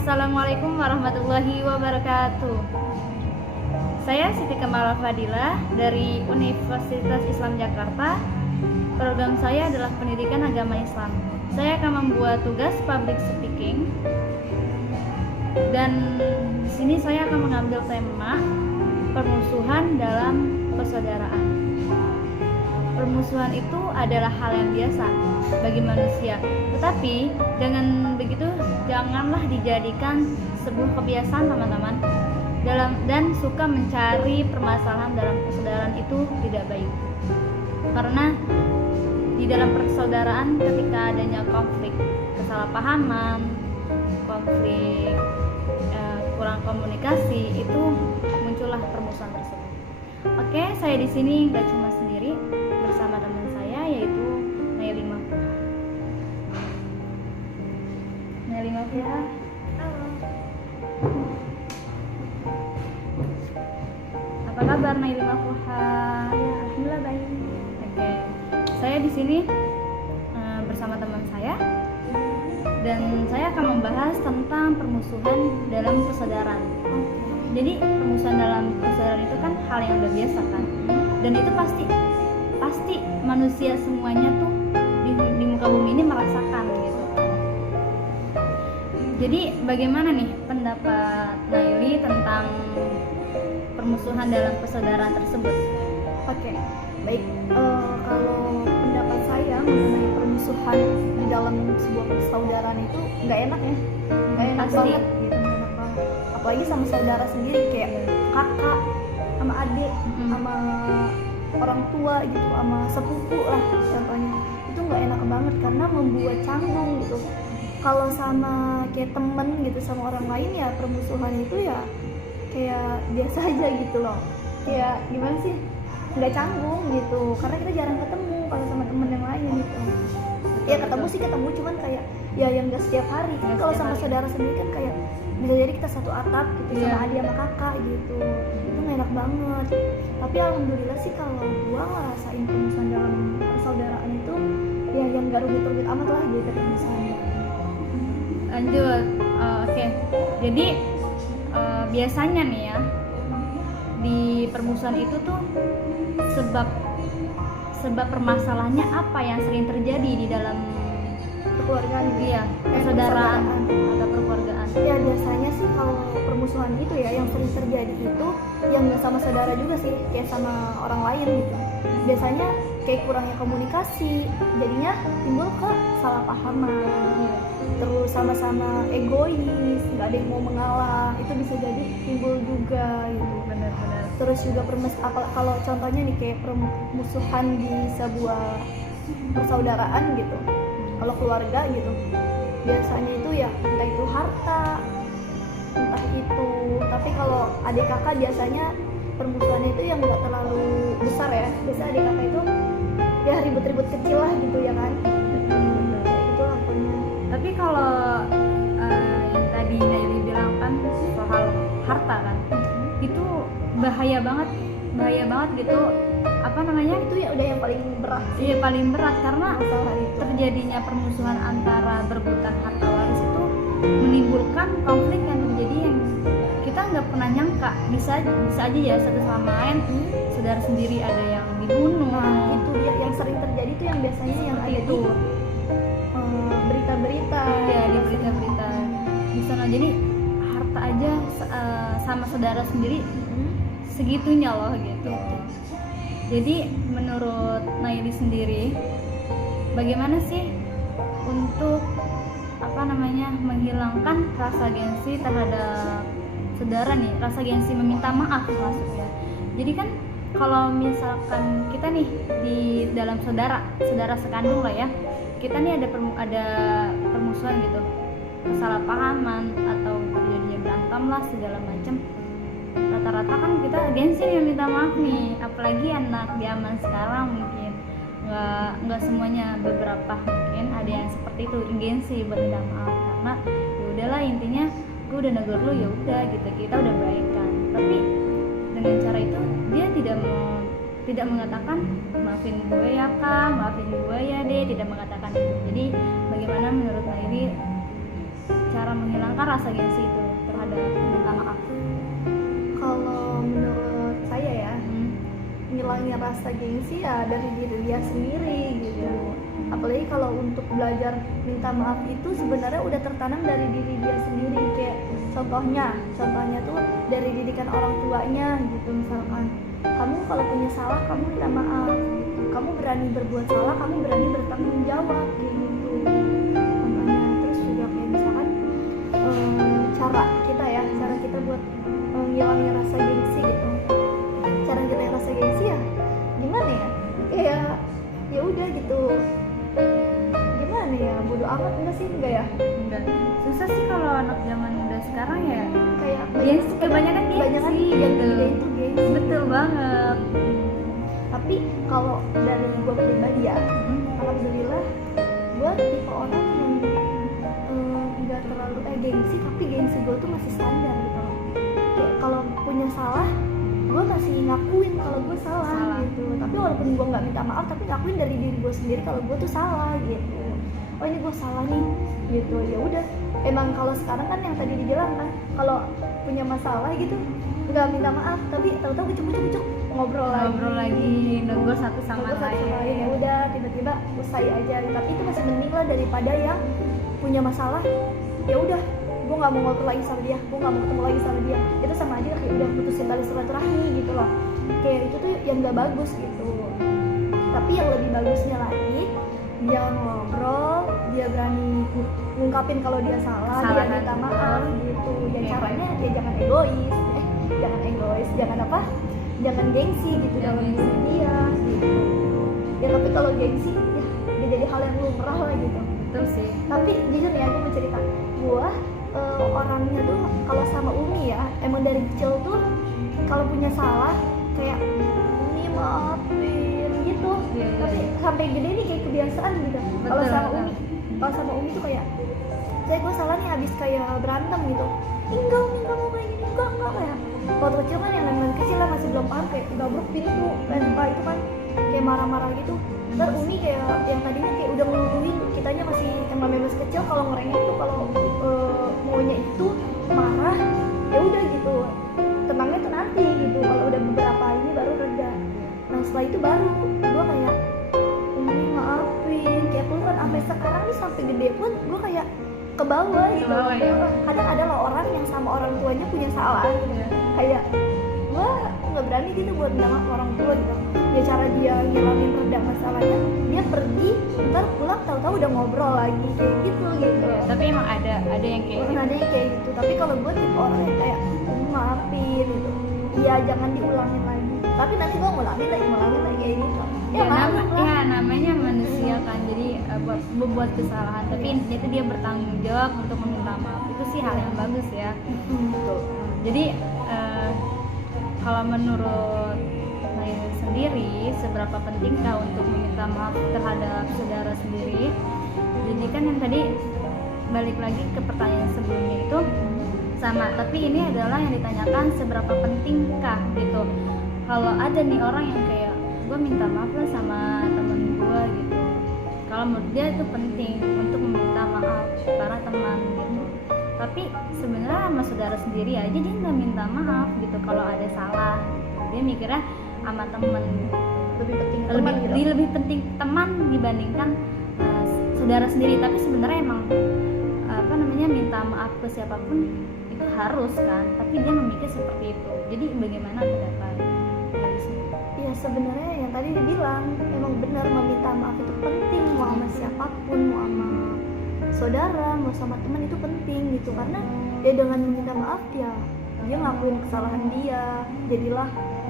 Assalamualaikum warahmatullahi wabarakatuh. Saya Siti Kamala Fadilah dari Universitas Islam Jakarta. Program saya adalah Pendidikan Agama Islam. Saya akan membuat tugas public speaking. Dan di sini saya akan mengambil tema permusuhan dalam persaudaraan. Permusuhan itu adalah hal yang biasa bagi manusia, tetapi dengan begitu janganlah dijadikan sebuah kebiasaan teman-teman. Dan suka mencari permasalahan dalam persaudaraan itu tidak baik. Karena di dalam persaudaraan ketika adanya konflik, kesalahpahaman, konflik kurang komunikasi, itu muncullah permusuhan tersebut. Oke, saya di sini nggak cuma sendiri, bersama teman saya yaitu Naili Mafia. Naili Mafia, halo. Apa kabar Naili Mafia? Ya, alhamdulillah baik. Oke, saya di sini bersama teman saya dan saya akan membahas tentang permusuhan dalam persaudaraan. Jadi permusuhan dalam persaudaraan itu kan hal yang udah biasa kan, dan itu pasti manusia semuanya tuh di muka bumi ini merasakan gitu. Jadi bagaimana nih pendapat Naili tentang permusuhan dalam persaudaraan tersebut? Oke, baik. Kalau pendapat saya mengenai permusuhan di dalam sebuah persaudaraan itu nggak enak ya, nggak enak Pasti. banget gitu, nggak enak banget. Apalagi sama saudara sendiri kayak kakak, sama adik, sama orang tua gitu, sama sepupu lah contohnya. Itu nggak enak banget karena membuat canggung gitu. Kalau sama kayak temen gitu sama orang lain ya permusuhan itu ya kayak biasa aja gitu loh. Kayak gimana sih? Nggak canggung gitu karena kita jarang ketemu kalau sama temen yang lain gitu. Ya ketemu sih ketemu, cuman kayak ya yang nggak setiap hari kan. Kalau sama saudara sendiri kan kayak bisa jadi kita satu atap gitu sama adik sama kakak gitu. Itu nggak enak banget. Tapi alhamdulillah sih kalau gua ngerasain permusuhan dalam persaudaraan itu ya yang nggak rumit-rumit amat lah gitu permusuhannya. Lanjut. Oke. Jadi biasanya nih ya, di permusuhan itu tuh sebab permasalahannya apa yang sering terjadi di dalam Kekeluargaan dia persaudaraan atau perkeluargaan? Ya biasanya sih kalau permusuhan itu ya yang sering terjadi itu yang nggak sama saudara juga sih, kayak sama orang lain gitu. Biasanya kayak kurangnya komunikasi, jadinya timbul kesalahpahaman. Terus sama-sama egois, nggak ada yang mau mengalah, itu bisa jadi timbul juga gitu. Benar-benar. Terus juga kalau contohnya nih kayak permusuhan di sebuah persaudaraan gitu, kalau keluarga gitu, biasanya itu ya entah itu harta, entah itu, tapi kalau adik kakak biasanya permusuhannya itu yang nggak terlalu besar ya. Biasa adik kakak itu ya ribut-ribut kecil lah gitu ya kan. Itu lakunya. Tapi kalau yang tadi Naili bilang kan soal harta kan, itu bahaya banget gitu. Apa namanya? Itu ya udah yang paling berat. Iya, paling berat karena Masalah itu. terjadinya permusuhan antara berebutan harta waris itu menimbulkan konflik yang terjadi yang kita nggak pernah nyangka. Bisa aja ya satu sama lain, saudara sendiri ada yang dibunuh. Nah, itu dia yang sering terjadi tuh yang biasanya yang ada itu di berita-berita. ya di berita-berita di sana. Jadi harta aja sama saudara sendiri segitunya loh gitu. Jadi menurut Naili sendiri, bagaimana sih untuk menghilangkan rasa gengsi terhadap saudara nih, rasa gengsi meminta maaf maksudnya. Jadi kan kalau misalkan kita nih di dalam saudara sekandung lah ya, kita nih ada permusuhan gitu, kesalahpahaman atau terjadinya berantem lah segala macam. Rata-rata kan kita gengsi nih minta maaf nih, apalagi anak zaman sekarang mungkin nggak semuanya, beberapa mungkin ada yang seperti itu, gengsi buat minta maaf karena ya udahlah intinya gue udah negur lu, ya udah gitu, kita udah baikan. Tapi dengan cara itu dia tidak mengatakan maafin gue ya kak, maafin gue ya deh, tidak mengatakan itu. Jadi bagaimana menurut Naili cara menghilangkan rasa gengsi itu terhadap minta maaf? Kalau menurut saya ya, ngilangin rasa gengsi ya dari diri dia sendiri gitu. Apalagi kalau untuk belajar minta maaf itu sebenarnya udah tertanam dari diri dia sendiri. Kayak contohnya tuh dari didikan orang tuanya gitu. Misalkan kamu kalau punya salah kamu minta maaf gitu. Kamu berani berbuat salah, kamu berani bertanggung jawab kayak gitu. Makanya terus juga kayak misalkan cara kita buat ngilangin rasa gengsi gitu. Cara ngilangin rasa gengsi ya gimana ya? Ya udah gitu. Gimana ya? Bodo amat enggak sih? Enggak ya? Enggak. Susah sih kalau anak zaman muda sekarang ya. Kayak Gengsi, kebanyakan gengsi yang gitu. gede itu gengsi. Betul banget. Tapi kalau dari gue pribadi ya, alhamdulillah gue tipe orang yang nggak terlalu gengsi, tapi gengsi gue tuh masih standar gitu. Kayak kalau punya salah, gue masih ngakuin kalau gue salah gitu. Tapi walaupun gue nggak minta maaf, tapi ngakuin dari diri gue sendiri kalau gue tuh salah gitu. Oh ini gue salah nih gitu. Ya udah. Emang kalau sekarang kan yang tadi dibilang kan, kalau punya masalah gitu nggak minta maaf, tapi tahu-tahu kucuk ngobrol lagi nunggu satu sama lain. Ya udah tiba-tiba usai aja. Tapi itu masih mending lah daripada yang punya masalah. Ya udah, gue nggak mau ngobrol lagi sama dia, gue nggak mau ketemu lagi sama dia. Itu sama aja kayak udah putusin tali silaturahmi gitu loh. Kayak itu tuh yang nggak bagus gitu. Tapi yang lebih bagusnya lagi, dia ngobrol, dia berani ngungkapin kalau dia salah, dia minta maaf gitu. Dan caranya ya jangan egois, jangan gengsi gitu dalam diri dia gitu. Ya tapi kalau gengsi ya dia jadi hal yang lumrah lah gitu. Betul sih. Tapi jujur ya, gue mau cerita, gue orangnya tuh kalau sama Umi ya, emang dari kecil tuh kalau punya salah kayak Umi maafin gitu. Tapi sampai gede nih kayak kebiasaan gitu. Kalau sama Umi tuh kayak gue salah nih habis kayak berantem gitu. Enggak Umi, enggak mau kayak gini, enggak kayak waktu kecil kan yang namanya kecil lah masih belum paham, kayak gabruk pintu apa itu kan kayak marah-marah gitu. Ntar Umi kayak yang tadinya kayak udah ngeluluin, kitanya masih yang namanya masih kecil, kalau ngerengek tuh kalau maunya itu marah ya udah gitu, tenangnya tuh nanti gitu, kalau udah beberapa ini baru reda. Nah setelah itu baru gue kayak Umi maafin, kayak pun kan sampai sekarang nih sampai gede pun gue kayak ke bawah gitu. Kadang ada loh orang yang sama orang tuanya punya salah gitu. Kayak gue nggak berani gitu buat bilang sama orang tua gitu. Ya cara dia ngilangin reda masalahnya, dia pergi ntar pulang tahu-tahu udah ngobrol lagi kayak gitu. Tapi emang ada yang kayak gitu. Ada yang kayak gitu. Tapi kalau gue tipe orang yang kayak maafin gitu, iya jangan diulangin lagi. Tapi nanti gue ngulangin lagi kayak gitu. Namanya manusia kan, jadi membuat kesalahan, tapi intinya itu dia bertanggung jawab untuk meminta maaf. Itu sih hal yang bagus ya. Jadi kalau menurut saya sendiri, seberapa pentingkah untuk meminta maaf terhadap saudara sendiri? Jadi kan yang tadi balik lagi ke pertanyaan sebelumnya itu sama, tapi ini adalah yang ditanyakan seberapa pentingkah gitu. Kalau ada nih orang yang kayak gue minta maaf lah sama temen gue gitu, kalau menurut dia itu penting untuk meminta maaf para teman gitu, tapi sebenarnya sama saudara sendiri aja dia nggak minta maaf gitu kalau ada salah gitu. Dia mikirnya sama temen lebih penting teman dibandingkan saudara sendiri. Tapi sebenarnya emang minta maaf ke siapapun itu harus kan, tapi dia memikir seperti itu. Jadi bagaimana pendapat? Ya sebenarnya yang tadi dibilang emang benar, meminta maaf itu penting, mau sama siapapun, mau sama saudara, mau sama teman itu penting gitu. Karena ya dengan meminta maaf ya dia ngakuin kesalahan dia, jadilah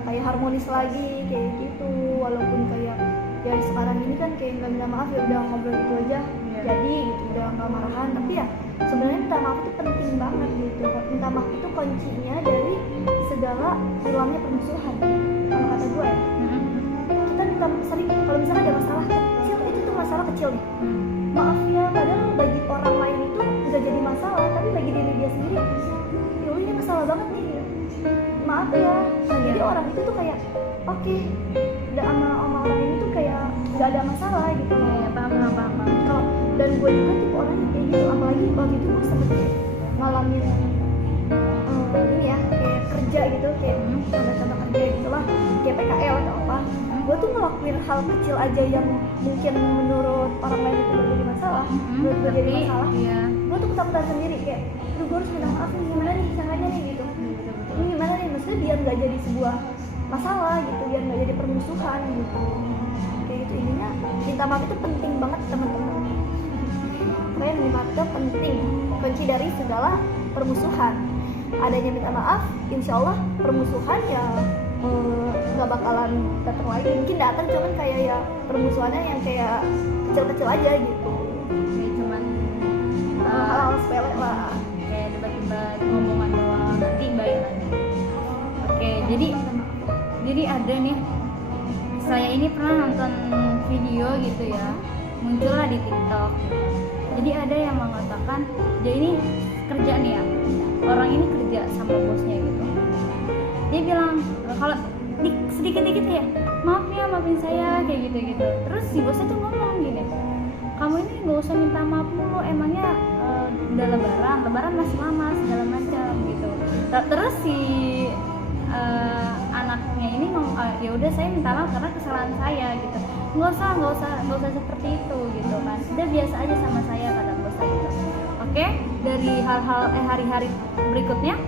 kayak harmonis lagi kayak gitu. Walaupun kayak ya sekarang ini kan kayak nggak minta maaf ya udah ngobrol gitu aja jadi gitu, udah nggak marahan. Tapi ya sebenarnya minta maaf itu penting banget gitu. Minta maaf itu kuncinya dari segala hilangnya permusuhan. Kalau kata gue ya, kita minta sering kalau misalnya ada masalah kecil, itu tuh masalah kecil nih, maaf ya, padahal bagi orang lain itu udah jadi masalah, tapi bagi diri dia sendiri ya ini masalah banget nih, maaf ya. Nah jadi orang itu tuh kayak oke, udah sama orang ini tuh kayak nggak ada masalah gitu. Paham. Kalau dan gue juga tipe orang yang kayak gitu. Apalagi waktu itu gue sempet kayak ngalamin ini ya, kayak kerja gitu, kayak contoh-contoh kerja gitu lah, kayak PKL atau apa. Gue tuh ngelakuin hal kecil aja yang mungkin menurut orang lain itu jadi masalah, menurut gue jadi masalah. Gue tuh ketakutan sendiri kayak, aduh gue harus minta maaf nih, gimana nih caranya nih gitu. Ini gimana nih, maksudnya biar nggak jadi sebuah masalah gitu, biar nggak jadi permusuhan gitu. Kayak gitu, intinya minta maaf itu penting banget teman-teman. Kalian minta maaf itu penting, kunci dari segala permusuhan. Adanya minta maaf, insya Allah permusuhan ya nggak bakalan datang lagi. Mungkin datang cuman kayak ya permusuhannya yang kayak kecil-kecil aja gitu, kayak cuman hal-hal sepele lah, kayak debat-debat ngomongan doang, nanti balik lagi. Oke, jadi ada nih, saya ini pernah nonton video gitu ya, muncullah di TikTok. Jadi ada yang mengatakan, dia ini kerja nih ya, orang ini kerja sama bosnya gitu. Dia bilang kalau sedikit-dikit ya, maaf ya, maafin saya kayak gitu-gitu. Terus si bosnya tuh ngomong gini, kamu ini nggak usah minta maaf dulu, emangnya udah lebaran masih lama segala macam gitu. Terus si anaknya ini ngomong, ya udah saya minta maaf karena kesalahan saya gitu. Nggak usah seperti itu gitu kan. Udah biasa aja sama saya, kata bosnya gitu. Oke, dari hal-hal hari-hari berikutnya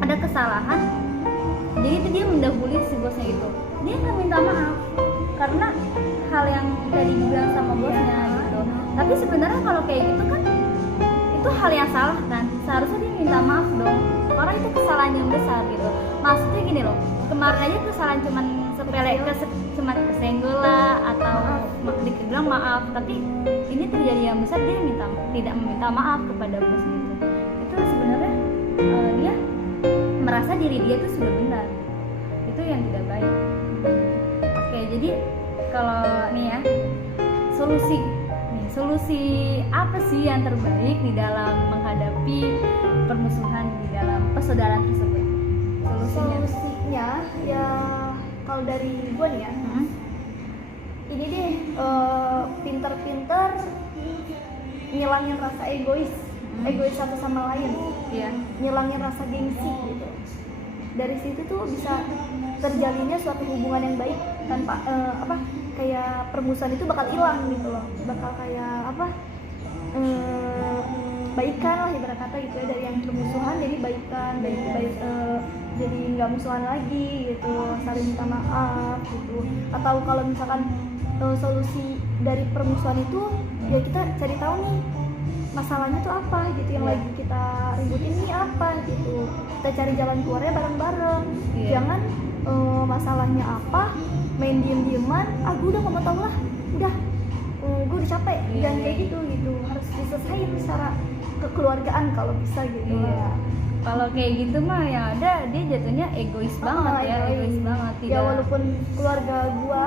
ada kesalahan. Jadi itu dia mendahului si bosnya itu. Dia nggak minta maaf karena hal yang tadi dibilang sama bosnya gitu. Tapi sebenarnya kalau kayak gitu kan itu hal yang salah kan. Seharusnya dia minta maaf dong. Karena itu kesalahan yang besar gitu. Maksudnya gini loh, kemarin aja kesalahan cuman sepele, cuma kesenggol lah atau dibilang maaf, tapi ini terjadi yang besar, dia tidak meminta maaf kepada bos gitu. Itu sebenarnya dia merasa diri dia itu sudah benar. Itu yang tidak baik. Oke, jadi kalau nih ya, solusi apa sih yang terbaik di dalam menghadapi permusuhan di dalam persaudaraan tersebut? Solusinya ya kalau dari gue nih ya, ini deh pinter-pinter ngilangin rasa egois satu sama lain, ngilangin rasa gengsi gitu. Dari situ tuh bisa terjalinnya suatu hubungan yang baik tanpa kayak permusuhan itu bakal hilang gitu loh, bakal kayak baikan lah ibarat kata gitu ya, dari yang permusuhan jadi baikan, jadi nggak musuhan lagi gitu, saling minta maaf gitu. Atau kalau misalkan solusi dari permusuhan itu ya kita cari tahu nih masalahnya tuh apa gitu, yang lagi kita ributin ini apa gitu, kita cari jalan keluarnya bareng-bareng. Jangan masalahnya apa main diem-dieman, gue udah nggak mau tahu lah, udah gue udah capek, jangan kayak gitu, harus diselesain secara kekeluargaan kalau bisa gitu. Kalau kayak gitu mah yang ada dia jatuhnya egois banget ya, egois banget. Ya walaupun keluarga gua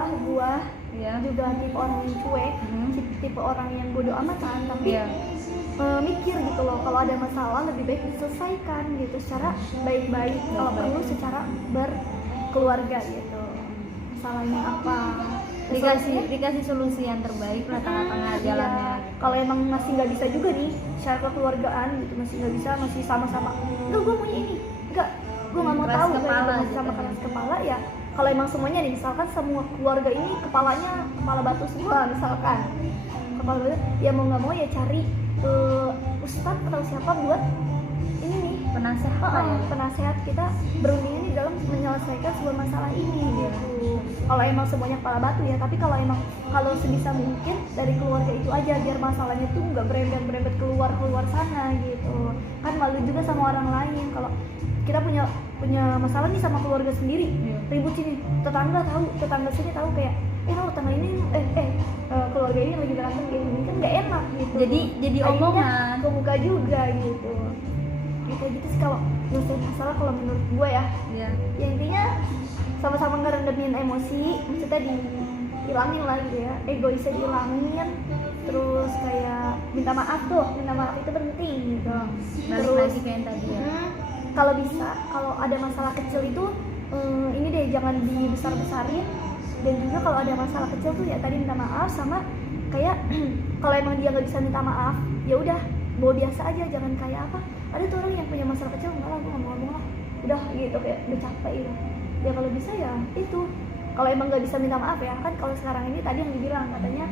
juga tipe orang yang cuek, tipe orang yang bodo amatan, tapi mikir gitu loh, kalau ada masalah lebih baik diselesaikan gitu secara baik-baik, kalau perlu secara berkeluarga gitu. Masalahnya apa? Dikasih solusi yang terbaik lah, tengah-tengah jalannya. Kalau emang masih nggak bisa juga nih secara kekeluargaan gitu, masih nggak bisa, masih sama-sama enggak gue maunya ini, enggak gue nggak mau tahu kepala, gitu, sama keras kepala ya. Kalau emang semuanya nih, misalkan semua keluarga ini kepalanya kepala batu semua misalkan, kepala batu, ya mau nggak mau ya cari ustadz atau siapa buat ini nih penasehat kita berunding di dalam menyelesaikan sebuah masalah ini gitu. Kalau emang semuanya kepala batu ya, tapi kalau sebisa mungkin dari keluarga itu aja, biar masalahnya tuh nggak berembet keluar sana gitu. Kan malu juga sama orang lain kalau kita punya masalah nih sama keluarga sendiri, ribut sini, tetangga sini tahu kayak tetangga ini keluarga ini lagi berantem kayak gini, kan nggak enak gitu. Jadi omongan ke muka juga gitu. Kayak gitu sih kalau nyelesain masalah kalau menurut gue ya. Ya intinya sama-sama ngerendamin emosi, maksudnya dihilangin lah gitu ya, egoisnya dihilangin, terus kayak minta maaf itu penting gitu. Balik lagi kayak yang tadi ya. Kalau bisa, kalau ada masalah kecil itu ini deh jangan dibesar-besarin, dan juga kalau ada masalah kecil tuh ya tadi minta maaf sama kayak kalau emang dia nggak bisa minta maaf ya udah bawa biasa aja, jangan kayak apa, ada tuh orang yang punya masalah kecil enggak lah gue nggak mau ngomong lah udah gitu, kayak udah capek gitu ya. Kalau bisa ya itu, kalau emang nggak bisa minta maaf ya kan, kalau sekarang ini tadi yang dibilang katanya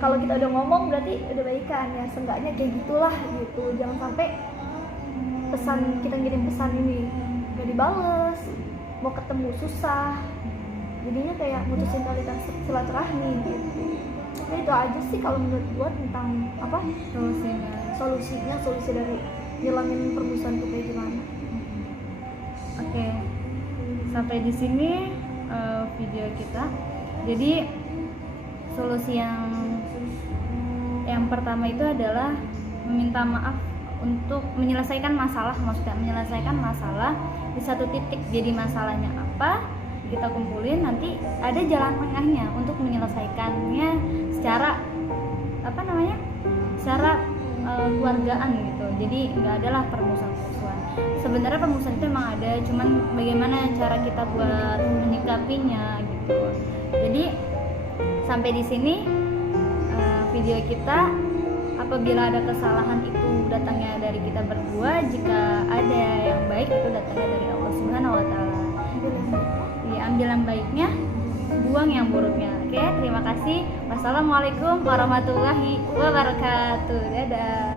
kalau kita udah ngomong berarti udah baikan ya, seenggaknya kayak gitulah gitu. Jangan sampai pesan kita ngirim pesan ini gak dibales, mau ketemu susah, jadinya kayak mutusin tali silaturahmi gitu. Ya itu aja sih kalau menurut gue tentang apa solusi dari ngilangin permusuhan itu kayak gimana. Oke, sampai di sini video kita. Jadi solusi yang pertama itu adalah meminta maaf untuk menyelesaikan masalah, maksudnya menyelesaikan masalah di satu titik. Jadi masalahnya apa, kita kumpulin, nanti ada jalan tengahnya untuk menyelesaikannya secara secara keluargaan gitu. Jadi nggak adalah permusuhan. Sebenarnya permusuhan itu emang ada, cuman bagaimana cara kita buat menyikapinya gitu. Jadi sampai di sini video kita. Apabila ada kesalahan itu datangnya dari kita berdua, jika ada yang baik itu datangnya dari Allah Subhanahu wa taala. Ambil yang baiknya, buang yang buruknya. Oke, terima kasih. Wassalamualaikum warahmatullahi wabarakatuh. Dadah.